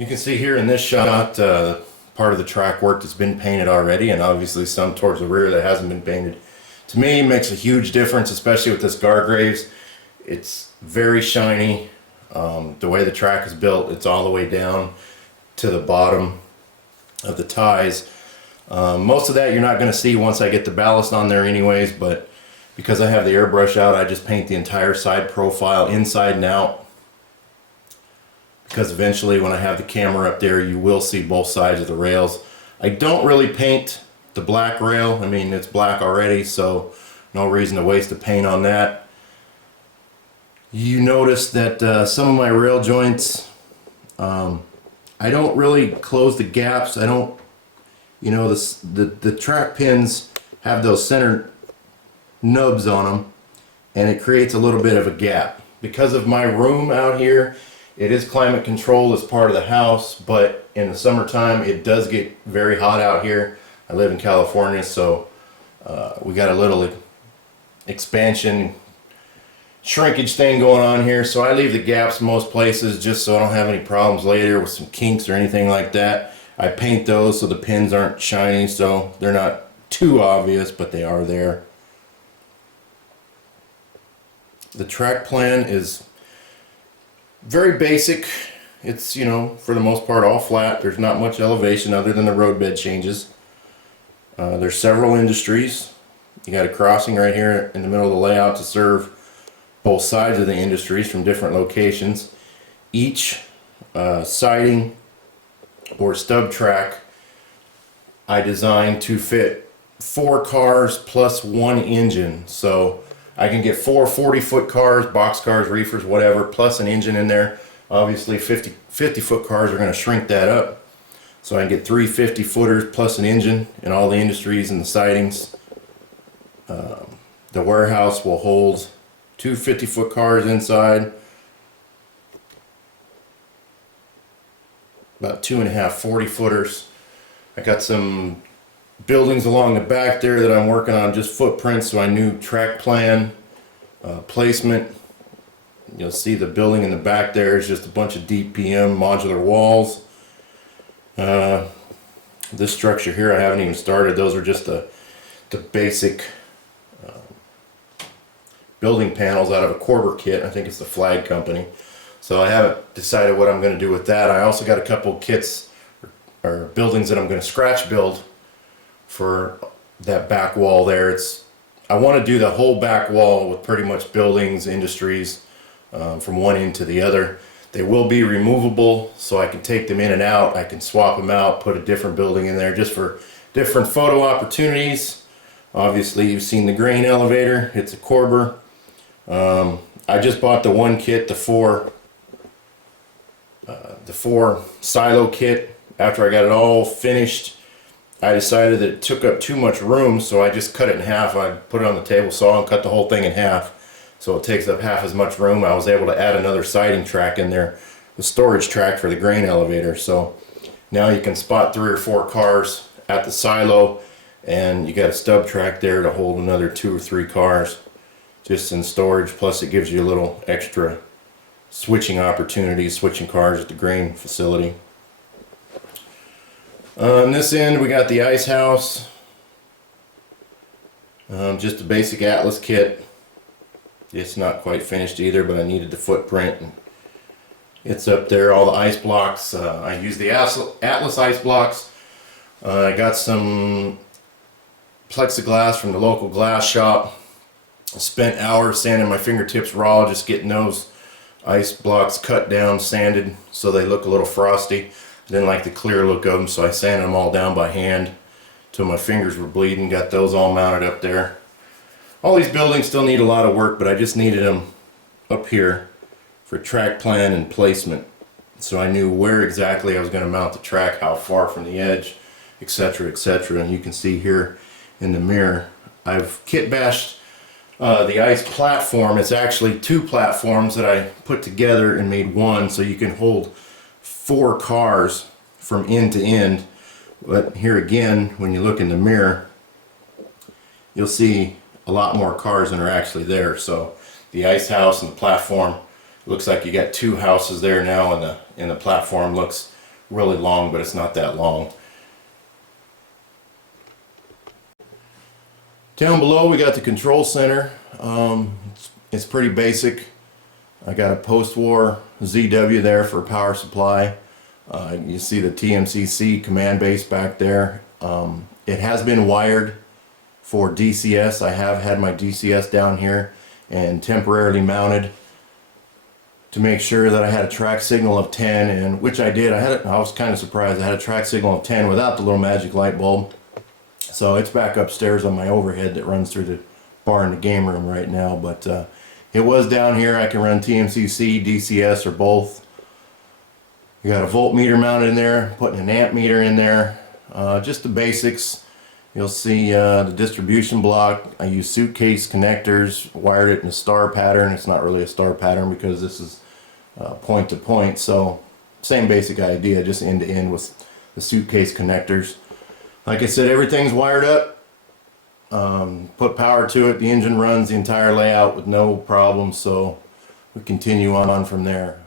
You can see here in this shot part of the track work that's been painted already, and obviously some towards the rear that hasn't been painted. To me, it makes a huge difference, especially with this Gargraves. It's very shiny. The way the track is built, it's all the way down to the bottom of the ties. Most of that you're not going to see once I get the ballast on there anyways, but because I have the airbrush out, I just paint the entire side profile inside and out. Because eventually when I have the camera up there, you will see both sides of the rails. I don't really paint the black rail. I mean, it's black already, so no reason to waste the paint on that. You notice that some of my rail joints, I don't really close the gaps. I don't, you know, the track pins have those center nubs on them, and it creates a little bit of a gap. Because of my room out here, it is climate controlled as part of the house, but in the summertime it does get very hot out here. I live in California, so we got a little expansion shrinkage thing going on here, so I leave the gaps most places just so I don't have any problems later with some kinks or anything like that. I paint those so the pins aren't shiny, so they're not too obvious, but they are there. The track plan is very basic. It's, you know, for the most part all flat. There's not much elevation other than the roadbed changes. There's several industries. You got a crossing right here in the middle of the layout to serve both sides of the industries from different locations. Each siding or stub track I designed to fit 4 cars plus 1 engine. So I can get 4 40-foot cars, box cars, reefers, whatever, plus an engine in there. Obviously 50-foot cars are going to shrink that up. So I can get 3 50-footers plus an engine in all the industries and the sidings. The warehouse will hold 2 50-foot cars inside, about 2.5 40-footers. I got some buildings along the back there that I'm working on, just footprints, so I knew track plan, placement. You'll see the building in the back there is just a bunch of DPM modular walls. This structure here I haven't even started. Those are just the basic building panels out of a Corber kit. I think it's the Flag Company. So I haven't decided what I'm going to do with that. I also got a couple kits or buildings that I'm going to scratch build for that back wall there. I want to do the whole back wall with pretty much buildings, industries, from one end to the other. They will be removable, so I can take them in and out. I can swap them out, put a different building in there just for different photo opportunities. Obviously you've seen the grain elevator. It's a Corber. I just bought the one kit, the four silo kit. After I got it all finished, I decided that it took up too much room, so I just cut it in half. I put it on the table saw and cut the whole thing in half, so it takes up half as much room. I was able to add another siding track in there, the storage track for the grain elevator. So now you can spot 3 or 4 cars at the silo, and you got a stub track there to hold another 2 or 3 cars just in storage. Plus it gives you a little extra switching opportunities, switching cars at the grain facility. On this end we got the ice house, just a basic Atlas kit. It's not quite finished either, but I needed the footprint, and it's up there. All the ice blocks, I use the Atlas ice blocks. I got some plexiglass from the local glass shop. I spent hours sanding my fingertips raw, just getting those ice blocks cut down, sanded so they look a little frosty. I didn't like the clear look of them, so I sanded them all down by hand till my fingers were bleeding. Got those all mounted up there. All these buildings still need a lot of work, but I just needed them up here for track plan and placement, so I knew where exactly I was going to mount the track, how far from the edge, etc., etc. And you can see here in the mirror I've kit bashed the ice platform. It's actually 2 platforms that I put together and made one, so you can hold 4 cars from end to end. But here again, when you look in the mirror, you'll see a lot more cars than are actually there. So the ice house and the platform, looks like you got 2 houses there now, and the platform looks really long, but it's not that long. Down below we got the control center. It's pretty basic. I got a post-war ZW there for power supply. You see the TMCC command base back there. It has been wired for DCS. I have had my DCS down here and temporarily mounted to make sure that I had a track signal of 10, and which I did. I was kind of surprised. I had a track signal of 10 without the little magic light bulb. So it's back upstairs on my overhead that runs through the bar in the game room right now. But it was down here. I can run TMCC, DCS, or both. You got a voltmeter mounted in there, putting an amp meter in there. Just the basics. You'll see the distribution block. I use suitcase connectors, wired it in a star pattern. It's not really a star pattern because this is point to point. So same basic idea, just end to end with the suitcase connectors. Like I said, everything's wired up. Put power to it. The engine runs the entire layout with no problems. So we continue on from there.